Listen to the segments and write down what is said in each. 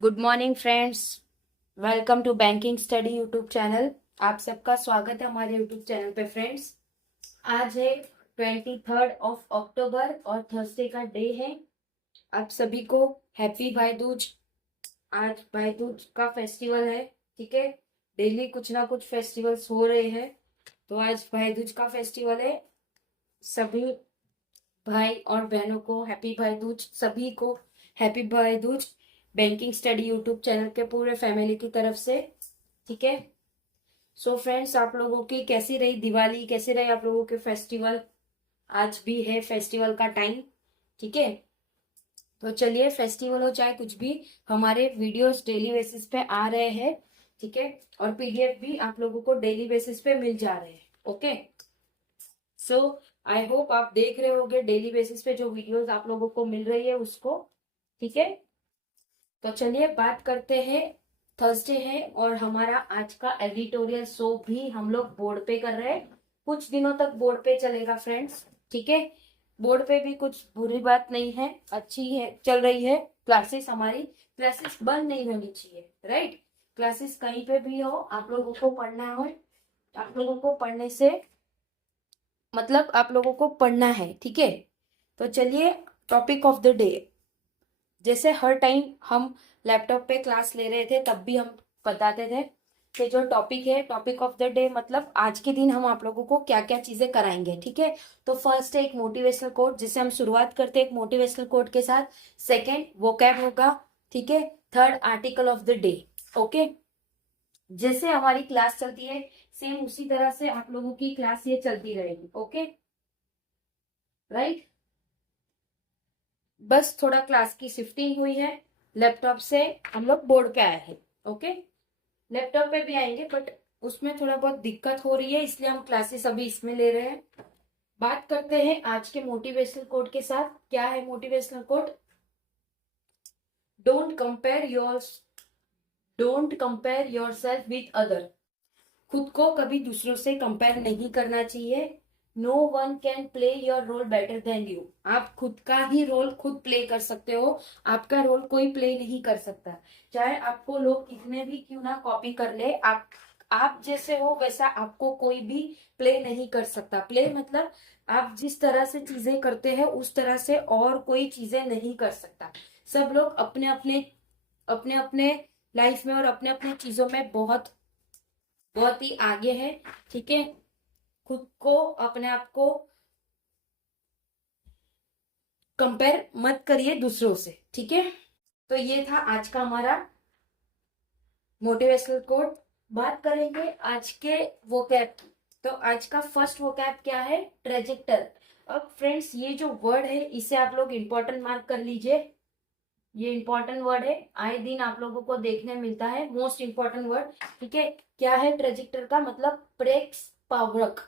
Good morning friends. Welcome to banking study YouTube channel. आप सबका स्वागत है हमारे यूट्यूब चैनल पे फ्रेंड्स। आज है 23 और थर्सडे का डे है। आप सभी को हैप्पी भाई दूज। आज भाई दूज का फेस्टिवल है। ठीक है, डेली कुछ ना कुछ फेस्टिवल्स हो रहे हैं, तो आज भाई दूज का फेस्टिवल है। सभी भाई और बहनों को हैप्पी भाई दूज। सभी को हैप्पी भाई Dooj banking study YouTube channel के पूरे फैमिली की तरफ से। ठीक है, सो फ्रेंड्स, आप लोगों की कैसी रही दिवाली, कैसे रहे आप लोगों के फेस्टिवल। आज भी है फेस्टिवल का टाइम। ठीक है, तो चलिए, फेस्टिवल हो चाहे कुछ भी, हमारे वीडियोस डेली बेसिस पे आ रहे हैं। ठीक है, और पीडीएफ भी आप लोगों को डेली बेसिस पे मिल जा रहे हैं। ओके, सो आई होप आप देख रहे होगे डेली बेसिस पे जो वीडियोस आप लोगों को मिल रही है उसको। ठीक है, तो चलिए बात करते हैं। थर्सडे है और हमारा आज का एडिटोरियल शो भी हम लोग बोर्ड पे कर रहे हैं। कुछ दिनों तक बोर्ड पे चलेगा फ्रेंड्स। ठीक है, बोर्ड पे भी कुछ बुरी बात नहीं है, अच्छी है, चल रही है क्लासेस। हमारी क्लासेस बंद नहीं होनी चाहिए, राइट। क्लासेस कहीं पे भी हो, आप लोगों को पढ़ना हो, आप लोगों को पढ़ने से मतलब आप लोगों को पढ़ना है। ठीक है, तो चलिए, टॉपिक ऑफ द डे। जैसे हर टाइम हम लैपटॉप पे क्लास ले रहे थे तब भी हम बताते थे कि जो टॉपिक है, टॉपिक ऑफ द डे मतलब आज के दिन हम आप लोगों को क्या क्या चीजें कराएंगे। ठीक है, तो फर्स्ट है एक मोटिवेशनल कोट, जिससे हम शुरुआत करते हैं एक मोटिवेशनल कोट के साथ। सेकंड वोकैब होगा। ठीक है, third article of the day. Okay, जैसे हमारी क्लास चलती है सेम उसी तरह से आप लोगों की क्लास ये चलती रहेगी। Okay, right. बस थोड़ा क्लास की शिफ्टिंग हुई है, लैपटॉप से हम लोग बोर्ड पे आए हैं। ओके, लैपटॉप पे भी आएंगे बट उसमें थोड़ा बहुत दिक्कत हो रही है, इसलिए हम क्लासेस अभी इसमें ले रहे हैं। बात करते हैं आज के मोटिवेशनल कोट के साथ। क्या है motivational quote? Don't compare your don't compare yourself with other. खुद को कभी दूसरों से कंपेयर नहीं करना चाहिए। No one can play your role better than you. आप खुद का ही रोल खुद प्ले कर सकते हो, आपका रोल कोई प्ले नहीं कर सकता। चाहे आपको लोग कितने भी क्यों ना कॉपी कर ले, आप जैसे हो वैसा आपको कोई भी प्ले नहीं कर सकता। प्ले मतलब आप जिस तरह से चीजें करते हैं उस तरह से और कोई चीजें नहीं कर सकता। सब लोग अपने अपने लाइफ में और अपने अपने चीजों में बहुत बहुत ही आगे है। ठीक है, खुद को, अपने आप को कंपेयर मत करिए दूसरों से। ठीक है, तो ये था आज का हमारा मोटिवेशनल कोट। बात करेंगे आज के वोकैब की। तो आज का फर्स्ट वोकैब क्या है? ट्रेजेक्टर। अब फ्रेंड्स, ये जो वर्ड है इसे आप लोग इंपॉर्टेंट मार्क कर लीजिए। ये इंपॉर्टेंट वर्ड है, आए दिन आप लोगों को देखने मिलता है, मोस्ट इंपॉर्टेंट वर्ड। ठीक है, क्या है ट्रेजेक्टर का मतलब? प्रेक्स पावक,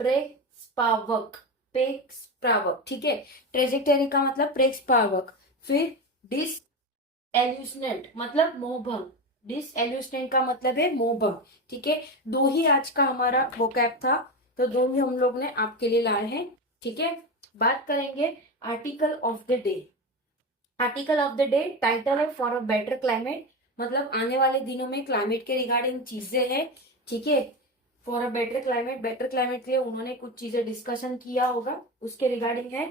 प्रेक्स पावक, प्रेक्स पावक। ठीक है, ट्रेजेक्टरी का मतलब प्रेक्स पावक। फिर डिस एल्यूशनेंट मतलब मोहभंग, डिस एल्यूशनेंट का मतलब है मोहभंग। ठीक है, दो ही आज का हमारा वोकैब था, तो दो ही हम लोग ने आपके लिए लाए हैं। ठीक है, बात करेंगे article of the day. Article of the day title है फॉर अ बेटर क्लाइमेट, मतलब आने वाले दिनों में क्लाइमेट के रिगार्डिंग चीजें हैं। ठीक है, for a better climate, better climate के लिए उन्होंने कुछ चीजें डिस्कशन किया होगा, उसके रिगार्डिंग है।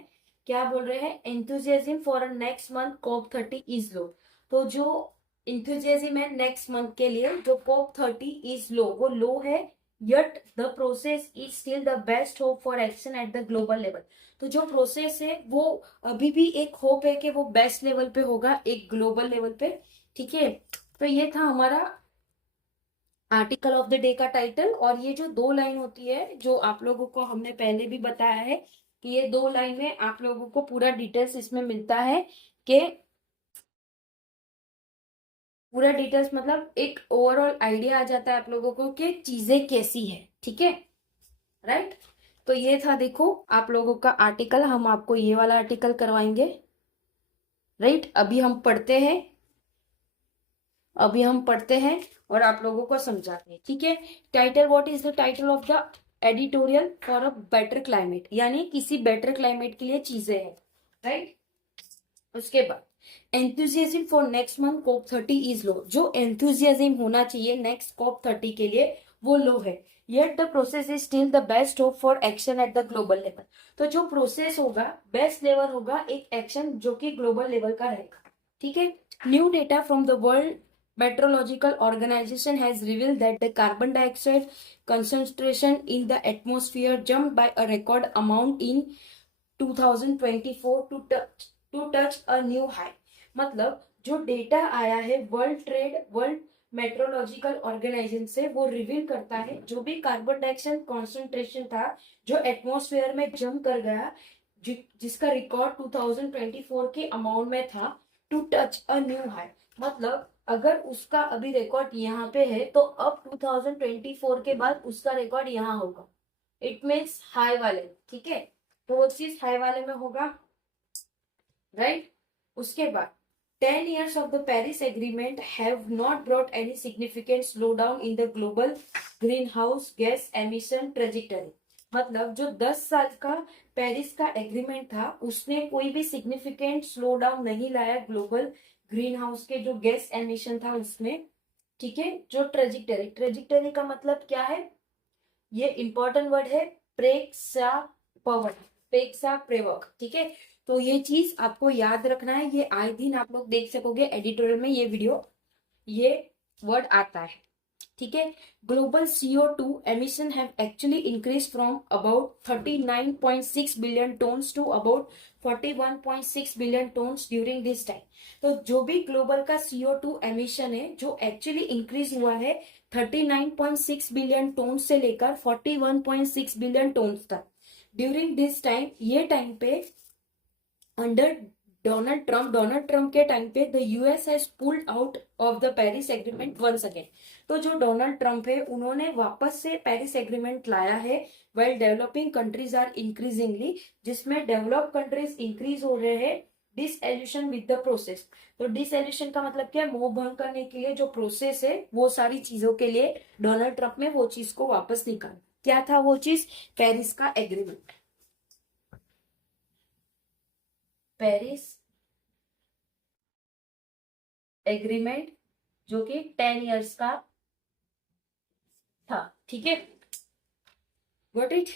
क्या बोल रहे हैं? Enthusiasm for a next month COP30 is low. तो जो इंथुजियाज्म है नेक्स्ट मंथ के लिए, जो COP30 इज लो, वो लो है। Yet the process is still the best hope for action at the global level. तो जो प्रोसेस है वो अभी भी एक होप है कि वो बेस्ट लेवल पे होगा, एक ग्लोबल लेवल पे। ठीक है, तो ये था हमारा आर्टिकल ऑफ द डे का टाइटल। और ये जो दो लाइन होती है, जो आप लोगों को हमने पहले भी बताया है कि ये दो लाइन में आप लोगों को पूरा डिटेल्स इसमें मिलता है कि पूरा डिटेल्स मतलब एक ओवरऑल आइडिया आ जाता है आप लोगों को कि चीजें कैसी है। ठीक है, राइट। तो ये था, देखो आप लोगों का आर्टिकल, हम आपको ये वाला आर्टिकल करवाएंगे। राइट, अभी हम पढ़ते हैं और आप लोगों को समझाते हैं। ठीक है, title, what is the title of the editorial for a better climate, यानी किसी बेटर क्लाइमेट के लिए चीजें हैं। राइट, उसके बाद enthusiasm for next month COP30 is low. जो एंथुजियाज्म होना चाहिए नेक्स्ट COP30 के लिए वो लो है। Yet the process is still the best hope for action at the global level. तो जो प्रोसेस होगा बेस्ट लेवल होगा एक एक्शन जो कि ग्लोबल लेवल का रहेगा। ठीक है। New data from the world meteorological organisation has revealed that the carbon dioxide concentration in the atmosphere jumped by a record amount in 2024 to touch a new high। मतलब जो data आया है world meteorological organisation से वो reveal करता है जो भी कार्बन डाइऑक्साइड कॉन्सेंट्रेशन था जो एटमॉस्फेयर में जंप कर गया जिसका रिकॉर्ड 2024 के अमाउंट में था to touch a new high. मतलब अगर उसका अभी रिकॉर्ड यहाँ पे है तो अब 2024 के बाद उसका रिकॉर्ड यहाँ होगा। इट मीन्स हाई वाले। ठीक है। तो वो चीज हाई वाले में होगा। राइट। उसके बाद 10 years of the Paris Agreement have not brought any significant slowdown in the global greenhouse gas emission trajectory। मतलब जो 10 साल का पेरिस का एग्रीमेंट था उसने कोई भी सिग्निफिकेंट स्लो डाउन नहीं लाया ग्लोबल ग्रीन हाउस के जो गैस एमिशन था उसमें। ठीक है। जो ट्रेजिक्टरी का मतलब क्या है? ये इंपॉर्टेंट वर्ड है प्रेक्सा ठीक है। तो ये चीज आपको याद रखना है। ये आए दिन आप लोग देख सकोगे एडिटोरियल में ये वर्ड आता है। ठीक है। Global CO2 emission have actually increased from about 39.6 billion tons to about 41.6 billion tons during this time। तो जो भी ग्लोबल का CO2 एमिशन है जो एक्चुअली इंक्रीज हुआ है 39.6 बिलियन टोन से लेकर 41.6 बिलियन टोन तक ड्यूरिंग दिस टाइम। ये टाइम पे अंडर डोनाल्ड ट्रंप के टाइम पे the US has pulled out of the Paris agreement once again. तो जो डोनाल्ड ट्रंप है उन्होंने वापस से पेरिस एग्रीमेंट लाया है well developing countries are increasingly, जिसमें डेवलप कंट्रीज इंक्रीज हो रहे हैं डिसएल्यूशन विद द प्रोसेस। तो डिसएल्यूशन का मतलब क्या है? मोह भंग करने के लिए जो प्रोसेस है वो सारी चीजों के लिए डोनाल्ड ट्रंप ने वो चीज को वापस निकाला। क्या था वो चीज? पेरिस का एग्रीमेंट। पेरिस एग्रीमेंट जो कि 10 इयर्स का था। ठीक है। Got it?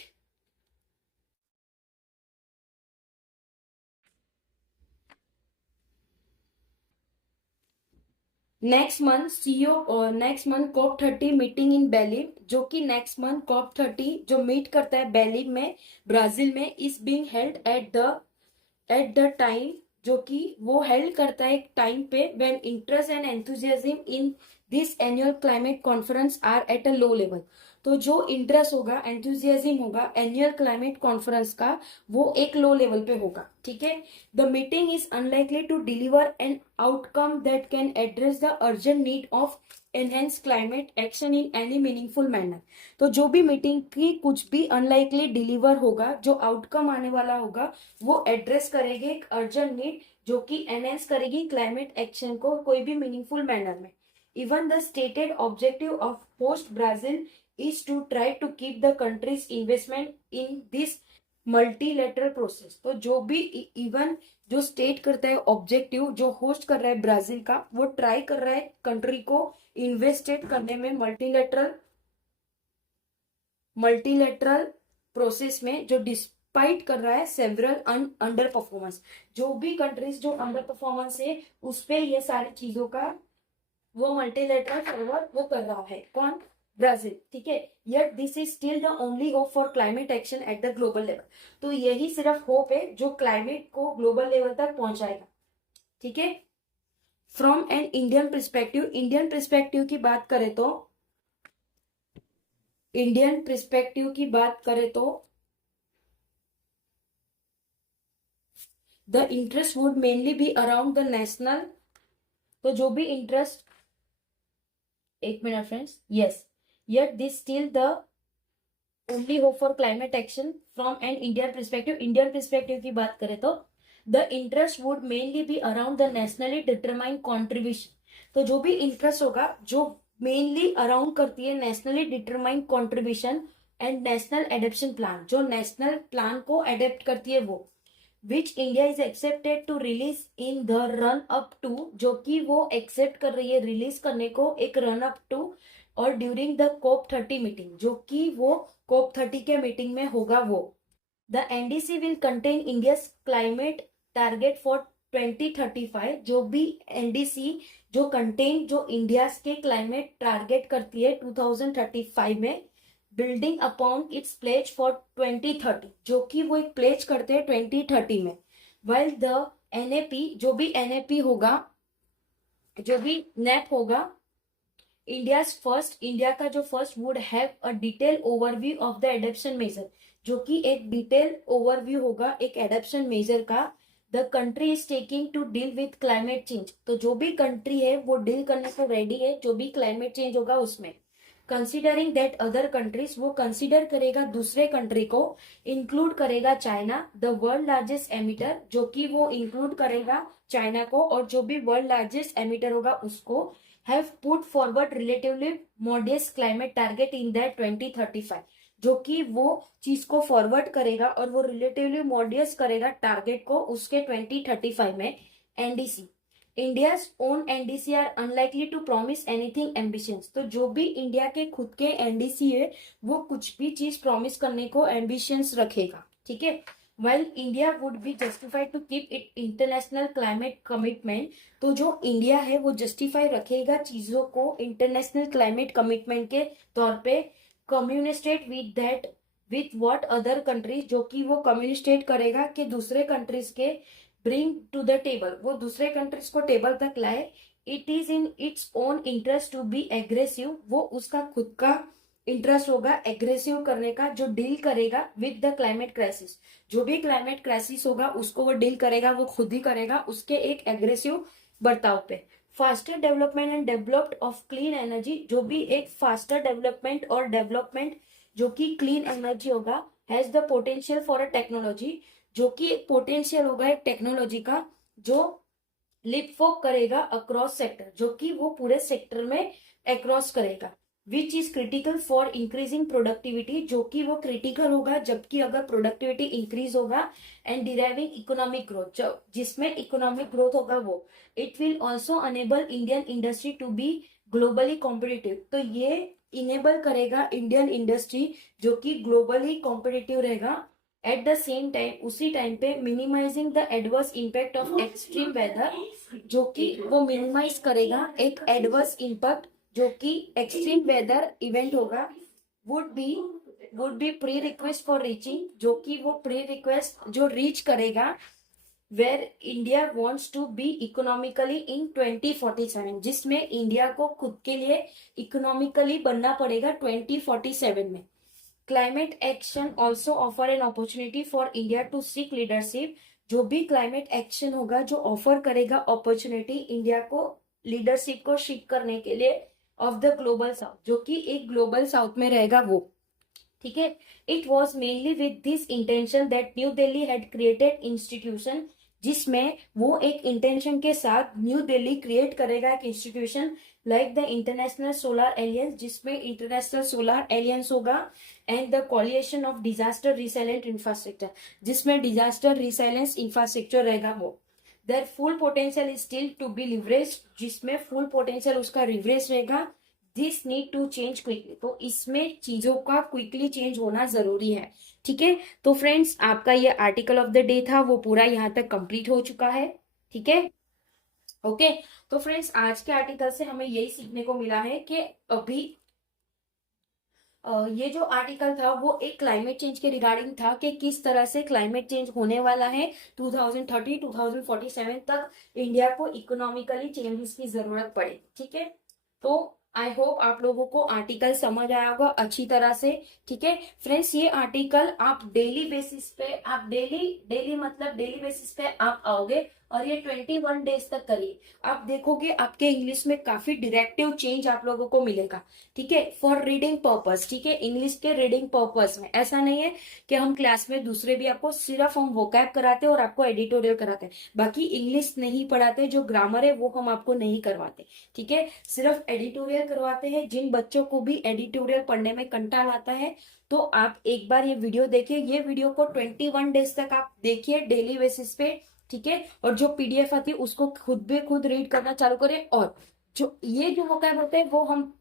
Next month COP30 meeting in Belem, जो कि नेक्स्ट मंथ COP30 जो मीट करता है बेलिन में ब्राजील में is being held at the time, जो कि वो हेल्ड करता है एक टाइम पे when interest and enthusiasm in this annual climate conference are at a low level. तो जो इंटरेस्ट होगा एंथुजियाज्म होगा एनुअल क्लाइमेट कॉन्फ्रेंस का वो एक लो लेवल पे होगा। ठीक है। The meeting is unlikely to deliver an outcome that can address the urgent need of enhance climate action in any meaningful manner. तो जो भी मीटिंग की कुछ भी अनलाइकली डिलीवर होगा, जो आउटकम आने वाला होगा वो एड्रेस करेगी एक अर्जेंट नीड जो कि एनहेंस करेगी क्लाइमेट एक्शन को कोई भी मीनिंगफुल मैनर में। Even the stated objective of post Brazil is to try to keep the country's investment in this multilateral process। तो जो भी इवन जो स्टेट करता है ऑब्जेक्टिव जो होस्ट कर रहा है ब्राजील का वो ट्राई कर रहा है कंट्री को इन्वेस्टेड करने में मल्टीलेटरल प्रोसेस में, जो डिस्पाइट कर रहा है सेवरल अंडर परफॉर्मेंस। जो भी कंट्रीज जो अंडर परफॉर्मेंस है उस पे ये सारी चीजों का वो मल्टीलेटरल फॉरवर्ड वो कर रहा है। कौन? ब्राजील। ठीक है। Yet this is still the only hope for climate action at the global level. तो यही सिर्फ होप है जो क्लाइमेट को ग्लोबल लेवल तक पहुंचाएगा। ठीक है। फ्रॉम एन इंडियन पर्सपेक्टिव की बात करें तो the interest would mainly be around the national. तो जो भी इंटरेस्ट, एक minute friends, yes, yet this still the only hope for climate action from an Indian perspective की बात करें तो the interest would mainly be around the nationally determined contribution। तो जो भी इंटरेस्ट होगा जो मेनली अराउंड करती है nationally determined contribution and national adaptation plan, जो नेशनल प्लान को एडेप्ट करती है वो। Which India is accepted to release in the run up to, जो कि वो एक्सेप्ट कर रही है रिलीज करने को एक रन अप टू और ड्यूरिंग द COP30 मीटिंग, जो कि वो COP30 के मीटिंग में होगा वो। The NDC will contain India's climate target for 2035, जो भी एनडीसी जो कंटेन जो इंडिया के क्लाइमेट टारगेट करती है 2035 में, building upon its pledge for 2030, जो कि वो एक प्लेज करते हैं 2030 में। वाइल द एनएपी, जो भी एनएपी होगा, जो भी नेप होगा, इंडिया का जो first would have a detail overview of the adaptation measure, जो कि एक डिटेल ओवरव्यू होगा एक एडेप्शन मेजर का। The country is taking to deal with climate change, तो जो भी कंट्री है वो डील करने को रेडी है जो भी क्लाइमेट चेंज होगा उसमें। कंसिडरिंग दैट अदर कंट्रीज, वो कंसिडर करेगा दूसरे कंट्री को, इंक्लूड करेगा China the world largest emitter, जो कि वो इंक्लूड करेगा चाइना को और जो भी वर्ल्ड लार्जेस्ट एमिटर होगा उसको, have put forward relatively modest climate target in their 2035, जो कि वो चीज को फॉरवर्ड करेगा और वो रिलेटिवली मॉडियस करेगा टारगेट को उसके 2035 में। NDC, India's own NDC are unlikely to promise anything ambitious, तो जो भी इंडिया के खुद के एनडीसी है वो कुछ भी चीज प्रॉमिस करने को एम्बिशियस रखेगा, ठीक है। While India would be justified to keep it international climate commitment, तो जो इंडिया है वो जस्टिफाई रखेगा चीजों को इंटरनेशनल क्लाइमेट कमिटमेंट के तौर पे, commensurate with that with what other countries, जो कि वो कम्युनिस्टेट करेगा कि दूसरे कंट्रीज के ब्रिंग टू द टेबल, वो दूसरे कंट्रीज को टेबल तक लाए। It is in its own interest to be aggressive, वो उसका खुद का इंटरेस्ट होगा एग्रेसिव करने का, जो डील करेगा विद द क्लाइमेट क्राइसिस, जो भी क्लाइमेट क्राइसिस होगा उसको वो डील करेगा, वो खुद ही करेगा उसके एक एग्रेसिव बर्ताव पे। Faster development and developed of clean energy, जो भी एक फास्टर डेवलपमेंट और डेवलपमेंट जो कि क्लीन एनर्जी होगा, has the potential for a technology, जो कि एक पोटेंशियल होगा एक टेक्नोलॉजी का जो लिपफॉक करेगा अक्रॉस सेक्टर, जो कि वो पूरे सेक्टर में अक्रॉस करेगा। Which is critical for increasing productivity, जो कि वो क्रिटिकल होगा जबकि अगर प्रोडक्टिविटी इंक्रीज होगा, एंड डिराइविंग इकोनॉमिक ग्रोथ, जिसमें इकोनॉमिक ग्रोथ होगा वो। It will also enable Indian industry to be globally competitive, तो ये इनेबल करेगा इंडियन इंडस्ट्री जो कि ग्लोबली कॉम्पिटिटिव रहेगा। एट द सेम टाइम, उसी टाइम पे minimising the adverse impact of extreme weather, जो कि वो मिनिमाइज करेगा एक एडवर्स इम्पैक्ट जो कि एक्सट्रीम वेदर इवेंट होगा। Would be pre request for reaching, जो कि वो प्री रिक्वेस्ट जो रीच करेगा where India wants to be economically in 2047, जिसमें इंडिया को खुद के लिए इकोनॉमिकली बनना पड़ेगा 2047 में। Climate action also offer an opportunity for India to seek leadership, जो भी क्लाइमेट एक्शन होगा जो ऑफर करेगा अपॉर्चुनिटी इंडिया को लीडरशिप को सीक करने के लिए ऑफ द ग्लोबल साउथ, जो कि एक ग्लोबल साउथ में रहेगा वो, ठीक है। It was mainly with this intention that new Delhi had created institution, जिसमें वो एक इंटेंशन के साथ न्यू दिल्ली क्रिएट करेगा एक institution like the International Solar Alliance, जिसमें इंटरनेशनल सोलर एलियंस होगा, and the coalition of disaster resilient infrastructure, जिसमें डिजास्टर रिसाइलेंस इंफ्रास्ट्रक्चर रहेगा वो। Their full potential is still to be leverage, जिसमें फुल पोटेंशियल उसका leverage रहेगा। This need to change quickly, तो इसमें चीजों का क्विकली चेंज होना जरूरी है, ठीक है। तो फ्रेंड्स, आपका ये आर्टिकल ऑफ द डे था वो पूरा यहाँ तक कंप्लीट हो चुका है, ठीक है। ओके, तो फ्रेंड्स आज के आर्टिकल से हमें यही सीखने को मिला है कि अभी ये जो आर्टिकल था वो एक क्लाइमेट चेंज के रिगार्डिंग था कि किस तरह से क्लाइमेट चेंज होने वाला है 2030 2047 तक इंडिया को इकोनॉमिकली चेंजेस की जरूरत पड़ेगी, ठीक है। तो आई होप आप लोगों को आर्टिकल समझ आया होगा अच्छी तरह से, ठीक है फ्रेंड्स। ये आर्टिकल आप डेली बेसिस पे, आप डेली मतलब डेली बेसिस पे आप आओगे और ये 21 डेज तक करिए। आप देखोगे आपके इंग्लिश में काफी डायरेक्टिव चेंज आप लोगों को मिलेगा, ठीक है, फॉर रीडिंग पर्पस, ठीक है, इंग्लिश के रीडिंग पर्पस में। ऐसा नहीं है कि हम क्लास में दूसरे भी आपको सिर्फ हम वोकैब कराते हैं और आपको एडिटोरियल कराते हैं, बाकी इंग्लिश नहीं पढ़ाते, जो ग्रामर है वो हम आपको नहीं करवाते, ठीक है, सिर्फ एडिटोरियल करवाते हैं। जिन बच्चों को भी एडिटोरियल पढ़ने में कंटाल आता है तो आप एक बार ये वीडियो देखिए, ये वीडियो को 21 डेज तक आप देखिए डेली बेसिस पे, ठीक है, और जो पीडीएफ आती है उसको खुद भी खुद रीड करना चालू करें। और जो ये जो वोकैब होते हैं वो हम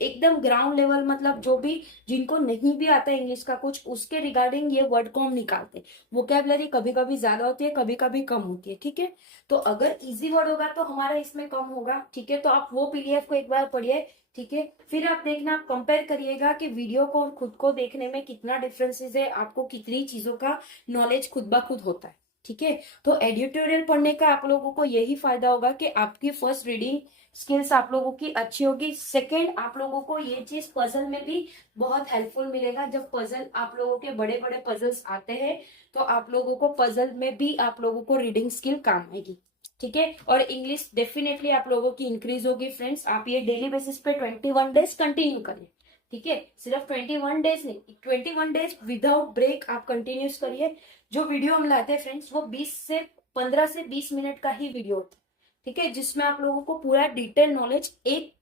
एकदम ग्राउंड लेवल, मतलब जो भी जिनको नहीं भी आता इंग्लिश का कुछ, उसके रिगार्डिंग ये वर्ड को हम निकालते हैं। वोकैबलरी कभी कभी ज्यादा होती है, कभी कभी कम होती है, ठीक है। तो अगर इजी वर्ड होगा तो हमारा इसमें कम होगा, ठीक है। तो आप वो पीडीएफ को एक बार पढ़िए, ठीक है, फिर आप देखना, आप कंपेयर करिएगा कि वीडियो को और खुद को देखने में कितना डिफरेंसेस है, आपको कितनी चीजों का नॉलेज खुद ब खुद होता है, ठीक है। तो एडिटोरियल पढ़ने का आप लोगों को यही फायदा होगा कि आपकी फर्स्ट रीडिंग स्किल्स आप लोगों की अच्छी होगी। सेकंड, आप लोगों को ये चीज पजल में भी बहुत हेल्पफुल मिलेगा। जब पजल आप लोगों के बड़े बड़े पजल्स आते हैं तो आप लोगों को पजल में भी आप लोगों को रीडिंग स्किल काम आएगी, ठीक है। और इंग्लिश डेफिनेटली आप लोगों की इंक्रीज होगी फ्रेंड्स। आप ये डेली बेसिस पे 21 डेज कंटिन्यू करिए, ठीक है, सिर्फ 21 डेज नहीं, 21 डेज विदाउट ब्रेक आप कंटिन्यूस करिए। जो वीडियो हम लाते हैं फ्रेंड्स वो 15 से 20 मिनट का ही वीडियो होता है, ठीक है, जिसमें आप लोगों को पूरा डिटेल नॉलेज एक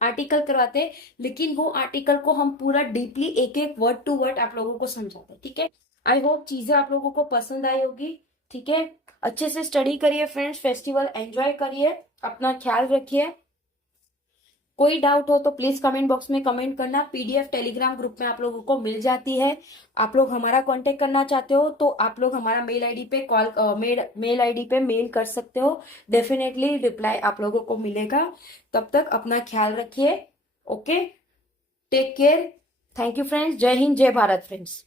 आर्टिकल करवाते हैं, लेकिन वो आर्टिकल को हम पूरा डीपली एक एक वर्ड टू वर्ड आप लोगों को समझाते हैं, ठीक है। आई होप चीजें आप लोगों को पसंद आई होगी, ठीक है। अच्छे से स्टडी करिए फ्रेंड्स, फेस्टिवल एंजॉय करिए, अपना ख्याल रखिए। कोई डाउट हो तो प्लीज कमेंट बॉक्स में कमेंट करना। पीडीएफ टेलीग्राम ग्रुप में आप लोगों को मिल जाती है। आप लोग हमारा कांटेक्ट करना चाहते हो तो आप लोग हमारा मेल आईडी पे मेल आईडी पे मेल कर सकते हो, डेफिनेटली रिप्लाई आप लोगों को मिलेगा। तब तक अपना ख्याल रखिए, okay, take care, thank you friends, जय हिंद जय भारत फ्रेंड्स।